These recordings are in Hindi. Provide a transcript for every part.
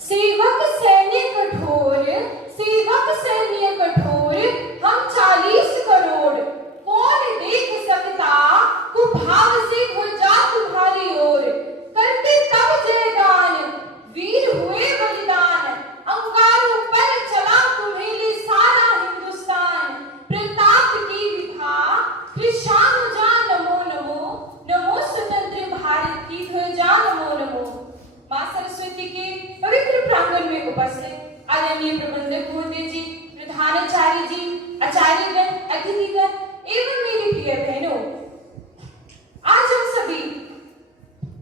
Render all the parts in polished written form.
सेवक सैन्य कठोर, सेवक सैन्य कठोर, हम 40 करोड़। कौन देख सकता कुभाव से घुल जा तुम्हारी ओर। करते तब जयगान, वीर हुए बलिदान, अंगारों पर चला तुम्हें ले सारा हिंदुस्तान। प्रताप की विभा कृषाण जा नमो नमो, नमो स्वतंत्र भारत की ध्वजा नमो नमो। मां सरस्वती के पवित्र प्रांगण में उपस्थित आदरणीय प्रबंधक महोदय जी, प्रधानाचार्य जी, आचार्यगण, अतिथिगण एवं मेरी प्रिय बहनों, आज हम सभी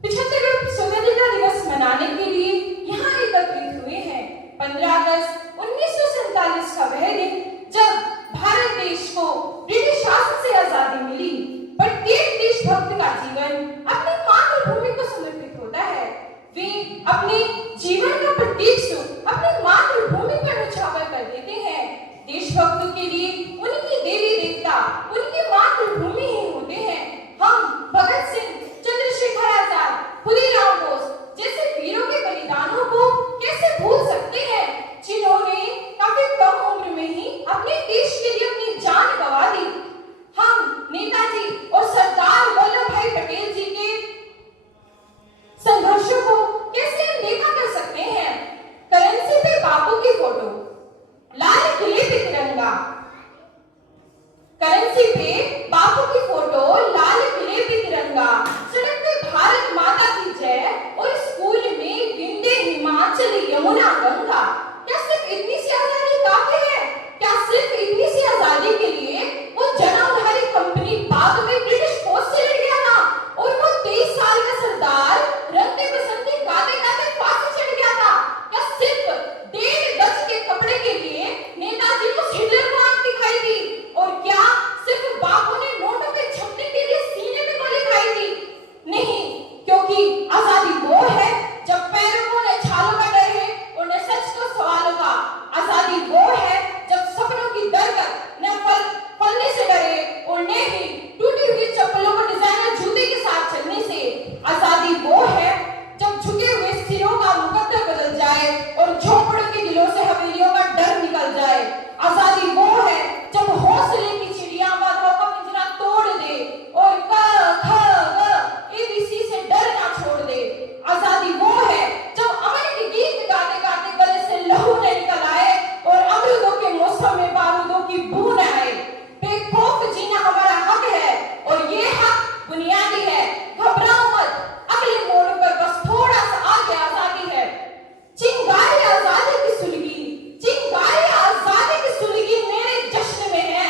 75वें स्वतंत्रता दिवस मनाने के लिए यहाँ एकत्रित हुए हैं। 15 अगस्त 1947 का वह दिन जब भारत देश को ब्रिटिश शासन से आजादी मिली। प्रत्येक देशभक्त का जीवन अपनी मातृभूमि को समर्पित होता है। वे अपने जीवन का प्रत्येक सुख अपनी मातृभूमि पर न्यौछावर कर देते हैं। देशभक्तों के लिए उनकी देवी देवता उनकी मातृभूमि ही होते हैं। हम भगत सिंह, चंद्रशेखर आजाद, खुदीराम बोस जैसे वीरों के बलिदानों को कैसे भूल सकते हैं, जिन्होंने काफी कम उम्र में ही अपने देश के लिए अपनी जान गंवा दी। हम नेताजी और सरदार वल्लभ भाई पटेल जी के संघर्षों को कैसे अनदेखा कर सकते हैं। करेंसी पे बापू की फोटो, लाल किले पे तिरंगा, करेंसी पे बापू की फोटो, लाल किले पे तिरंगा, सड़क पे भारत माता की जय और स्कूल में विंध्य हिमाचल यमुना गंगा। क्या सिर्फ इतनी सी आजादी काफी है? क्या सिर्फ इतनी सी आजादी के लिए वो जनाधारी कंपनी बाद में ब्रिटिश फौज से लड़ गया था और वो 23 साल का सरदार रंगे बसंती गाते गाते फांसी चढ़ गया था? क्या सिर्फ 1.5 गज के कपड़े के लिए नेताजी को हिटलर को आंख दिखाई थी? और क्या सिर्फ बापू ने नोटों पे छपने के लिए सीने में गोली खाई थी? नहीं, क्योंकि आजादी वो है जब पैरों को न छालों का डर है और न सच को सवालों का। आजादी वो है जब सपनों की दरकत न फलने से डरे और न ही टूटी हुई चप्पलों को डिजाइनर जूते के साथ चलने से। आजादी वो है जब झुके हुए सिरों का मुकद्दर बदल जाए और झोपड़ों के दिलों से हवेलियों का डर निकल जाए। आजादी वो है जब हौसले की चिड़िया बादलों का पिंजरा तोड़ दे और क ख ग ABC से डर ना छोड़ दे। आजादी वो है जब अमन के गीत गाते गाते गले से लहू न निकल आए और अमरूदों के मौसम में बारूदों की बू न आए। बेखौफ जीना हमारा हक है और ये हक बुनियादी है। घबराओ मत, अगले मोड़ पर बस थोड़ा सा आगे आजादी है। चिंगारी आजादी की सुलगी, चिंगारी आजादी की सुलगी मेरे जश्न में है।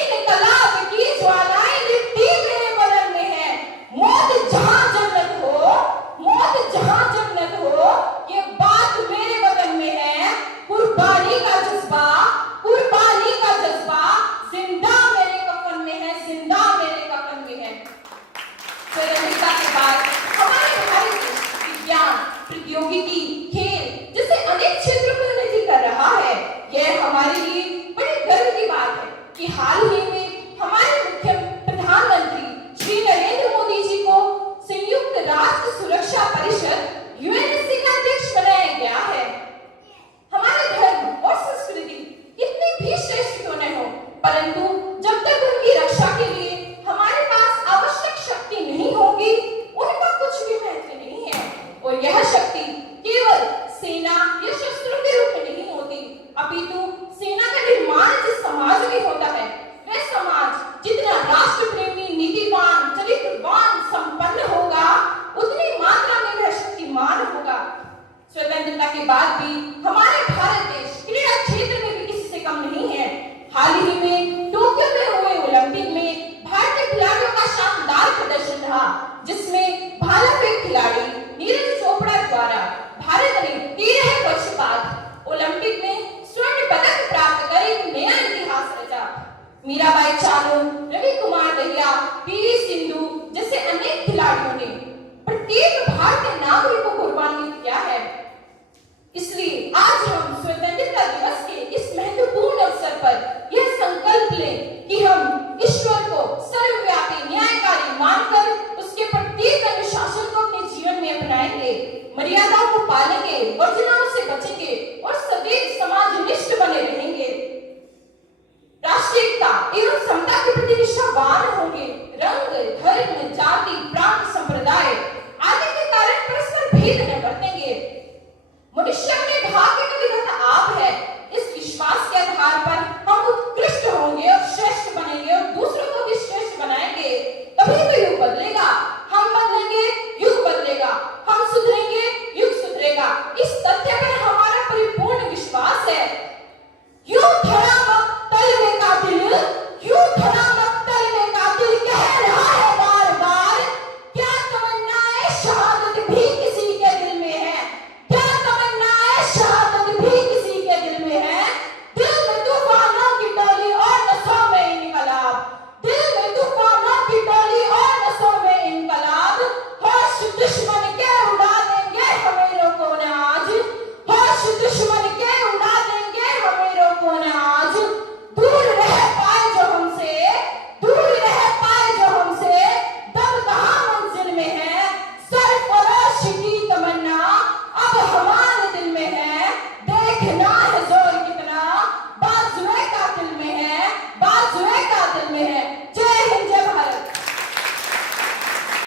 इनकलाब की ज्वालाएं लिपटी मेरे बदन में है। मौत जहां जन्नत हो, मौत जहां जन्नत हो, ये बात मेरे बदन में है। कुर्बानी का जज्बा, कुर्बानी का जज्बा जिंदा मेरे कफन में है, जिंदा मेरे कफन में है। स्वतंत्रता के बाद हमारे भारत देश विज्ञान, प्रौद्योगिकी, खेल जैसे अनेक क्षेत्रों में उन्नति कर रहा है। यह हमारे लिए बड़ी गर्व की बात है कि हाल ही में हमारे मुख्य प्रधानमंत्री श्री नरेंद्र मोदी जी को संयुक्त राष्ट्र सुरक्षा परिषद यूएनएससी का अध्यक्ष बनाया गया है। हमारे धर्म और संस्कृति कितनी भी श्रेष्ठ क्यों न हो, परंतु जब तक उनकी रक्षा के लिए हमारे पास आवश्यक शक्ति नहीं होगी, उनका कुछ भी महत्व नहीं है। और यह शक्ति केवल सेना या शस्त्रों के रूप में नहीं होती, अपितु सेना का निर्माण जिस समाज में होता है, वह समाज जितना राष्ट्र प्रेमी, नीतिवान, चरित्रवान, संपन्न होगा, उतनी मात्रा में वह शक्तिमान होगा। स्वतंत्रता के बाद भी हमारे भारत देश क्रीड़ा क्षेत्र में भी किसी से कम नहीं है। हाल ही में टोक्यो में हुए ओलंपिक में भारतीय खिलाड़ियों का शानदार प्रदर्शन रहा, जिसमें भाला फेंक खिलाड़ी